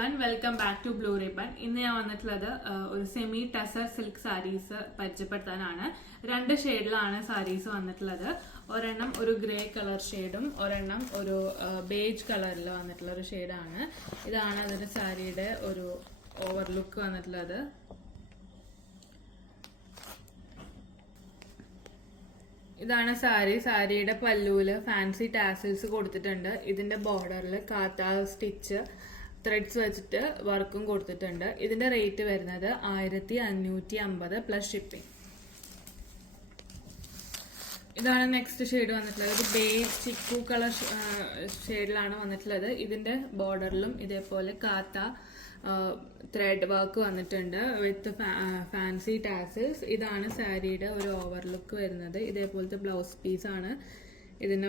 everyone, welcome back to Blue Ribbon. ഇന്ന് ഞാൻ വന്നിട്ടുള്ളത് ഒരു സെമി ടസർ സിൽക്ക് സാരീസ് പരിചയപ്പെടുത്താനാണ്. രണ്ട് ഷെയ്ഡിലാണ് സാരീസ് വന്നിട്ടുള്ളത്. ഒരെണ്ണം ഒരു ഗ്രേ കളർ ഷെയ്ഡും ഒരെണ്ണം ഒരു ബേജ് കളറിൽ വന്നിട്ടുള്ള ഒരു ഷെയ്ഡാണ്. ഇതാണ് അതിന്റെ സാരിയുടെ ഒരു ഓവർലുക്ക് വന്നിട്ടുള്ളത്. ഇതാണ് സാരിയുടെ പല്ലുവില് ഫാൻസി ടാസിൽസ് കൊടുത്തിട്ടുണ്ട്. ഇതിന്റെ ബോർഡറിൽ കാത്ത സ്റ്റിച്ച് ത്രെഡ്സ് വെച്ചിട്ട് വർക്കും കൊടുത്തിട്ടുണ്ട്. ഇതിന്റെ റേറ്റ് വരുന്നത് 1550 പ്ലസ് ഷിപ്പിംഗ്. ഇതാണ് നെക്സ്റ്റ് ഷെയ്ഡ് വന്നിട്ടുള്ളത്. ഒരു ബേജ് ചിക്കു കളർ ഷെയ്ഡിലാണ് വന്നിട്ടുള്ളത്. ഇതിന്റെ ബോർഡറിലും ഇതേപോലെ കാത്ത ത്രെഡ് വർക്ക് വന്നിട്ടുണ്ട് വിത്ത് ഫാൻസി ടാസിൽസ്. ഇതാണ് സാരിയുടെ ഒരു ഓവർലുക്ക് വരുന്നത്. ഇതേപോലത്തെ ബ്ലൗസ് പീസ് ആണ് ഇതിന്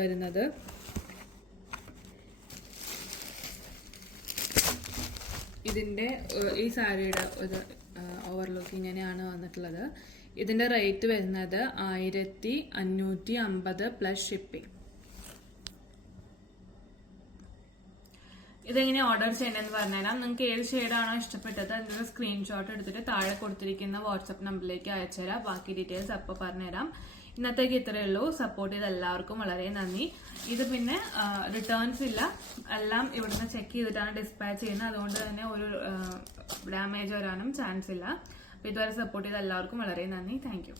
വരുന്നത്. ഇതിന്റെ ഈ സാരിയുടെ ഒരു ഓവർലുക്ക് ഇങ്ങനെയാണ് വന്നിട്ടുള്ളത്. ഇതിന്റെ റേറ്റ് വരുന്നത് 1550 പ്ലസ് ഷിപ്പിംഗ്. ഇതെങ്ങനെ ഓർഡർ ചെയ്യണമെന്ന് പറഞ്ഞുതരാം. നിങ്ങൾക്ക് ഏത് ഷെയ്ഡാണോ ഇഷ്ടപ്പെട്ടത് അതിന്റെ സ്ക്രീൻഷോട്ട് എടുത്തിട്ട് താഴെ കൊടുത്തിരിക്കുന്ന വാട്സ്ആപ്പ് നമ്പറിലേക്ക് അയച്ചുതരാം. ബാക്കി ഡീറ്റെയിൽസ് അപ്പോൾ പറഞ്ഞുതരാം. ഇന്നത്തേക്ക് ഇത്രയേ ഉള്ളൂ. സപ്പോർട്ട് ചെയ്ത എല്ലാവർക്കും വളരെ നന്ദി. ഇത് പിന്നെ റിട്ടേൺസ് ഇല്ല, എല്ലാം ഇവിടുന്ന് ചെക്ക് ചെയ്തിട്ടാണ് ഡിസ്പാച്ച് ചെയ്യുന്നത്. അതുകൊണ്ട് തന്നെ ഒരു ഡാമേജ് വരാനും ചാൻസ് ഇല്ല. അപ്പോൾ ഇതുവരെ സപ്പോർട്ട് ചെയ്ത എല്ലാവർക്കും വളരെ നന്ദി. താങ്ക്